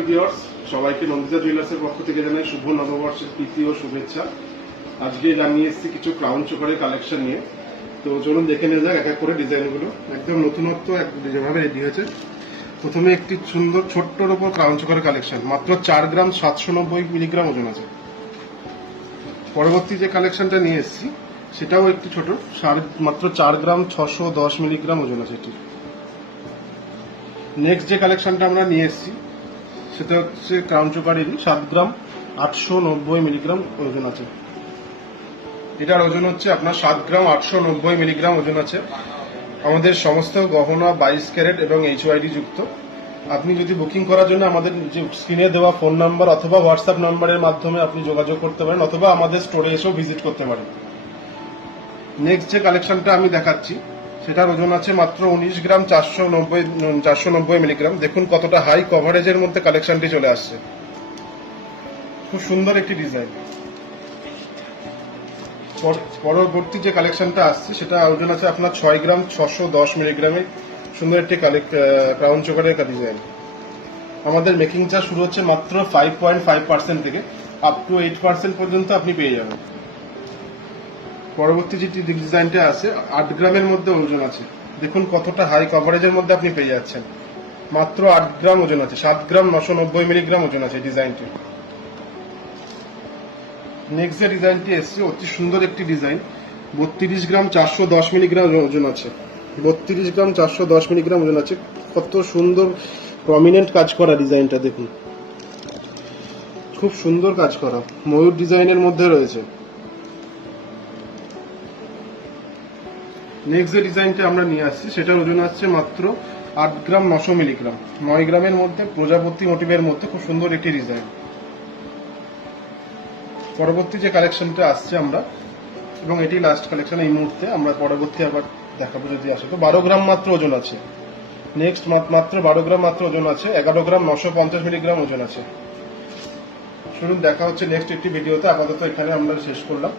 Viewers, সবাইকে নন্দিতা জুয়েলার্সের পক্ষ থেকে জানাই শুভ নববর্ষের প্রীতি ও শুভেচ্ছা। আজকে জানিয়ে এসেছি কিছু ক্রাউন চোকারের কালেকশন নিয়ে। তো চলুন দেখে নেওয়া যাক এক এক করে ডিজাইনগুলো। একদম নতুনত্ব যেভাবে রেডি হয়েছে। প্রথমে একটি সুন্দর ছোট্টর ওপর ক্রাউন চোকারের কালেকশন, মাত্র 4 গ্রাম 790 মিলিগ্রাম ওজন আছে। পরবর্তী যে কালেকশনটা নিয়ে এসেছি সেটাও একটু ছোট, মাত্র 4 গ্রাম 610 মিলিগ্রাম ওজন আছে এটি। নেক্সট যে কালেকশনটা আমরা নিয়ে এসেছি সেটা হচ্ছে ক্রাউন চোকারেরই 7 গ্রাম 890 মিলিগ্রাম ওজন আছে। এটার ওজন হচ্ছে আপনার 7 গ্রাম 890 মিলিগ্রাম ওজন আছে। আমাদের সমস্ত গহনা 22 ক্যারেট এবং HYD যুক্ত। আপনি যদি বুকিং করার জন্য আমাদের যে স্ক্রিনে দেওয়া ফোন নাম্বার অথবা হোয়াটসঅ্যাপ নাম্বারের মাধ্যমে আপনি যোগাযোগ করতে পারেন, অথবা আমাদের স্টোরে এসেও ভিজিট করতে পারেন। নেক্সট যে কালেকশনটা আমি দেখাচ্ছি সেটার ওজন আছে মাত্র 19 গ্রাম 490 মিলিগ্রাম। দেখুন কতটা হাই কভারেজের মধ্যে কালেকশনটি চলে আসছে। খুব সুন্দর একটি ডিজাইন। পরবর্তী যে কালেকশনটা আসছে সেটা ওজন আছে আপনার 6 গ্রাম 610 মিলিগ্রামের সুন্দর একটি ক্রাউন চোকারের ডিজাইন। আমাদের মেকিং চার্জ শুরু হচ্ছে মাত্র 5.5% থেকে আপ টু 8% পর্যন্ত আপনি পেয়ে যাবেন। পরবর্তী যে ডিজাইনটা আছে 8 গ্রামের মধ্যে ওজন আছে। দেখুন কতটা হাই কভারেজের মধ্যে আপনি পেয়ে যাচ্ছেন। মাত্র 8 গ্রাম ওজন আছে, 7 গ্রাম 990 মিলিগ্রাম ওজন আছে ডিজাইনটি। নেক্সট যে ডিজাইনটি এসছে অতি সুন্দর একটি ডিজাইন, 32 গ্রাম 410 মিলিগ্রাম ওজন আছে। 32 গ্রাম 410 মিলিগ্রাম ওজন আছে। কত সুন্দর প্রমিনেন্ট কাজ করা ডিজাইনটা দেখুন, খুব সুন্দর কাজ করা, ময়ূর ডিজাইনের মধ্যে রয়েছে। নেক্সট যে ডিজাইনটা আমরা নিয়ে আসছি সেটার ওজন আসছে মাত্র 8 গ্রাম 900 মিলিগ্রাম। 9 গ্রামের মধ্যে প্রজাপতি মোটিভের মধ্যে খুব সুন্দর একটি ডিজাইন। পরবর্তী যে কালেকশনটা আসছে আমরা, এবং এটি লাস্ট কালেকশন এই মুহূর্তে, আমরা পরবর্তী আবার দেখাবো যদি আসে। তো 12 গ্রাম মাত্র ওজন আছে। নেক্সট মাত্র 12 গ্রাম মাত্র ওজন আছে। 11 গ্রাম 950 মিলিগ্রাম ওজন আছে। শুনুন দেখা হচ্ছে নেক্সট একটি ভিডিওতে। আপাতত এখানে আমরা শেষ করলাম।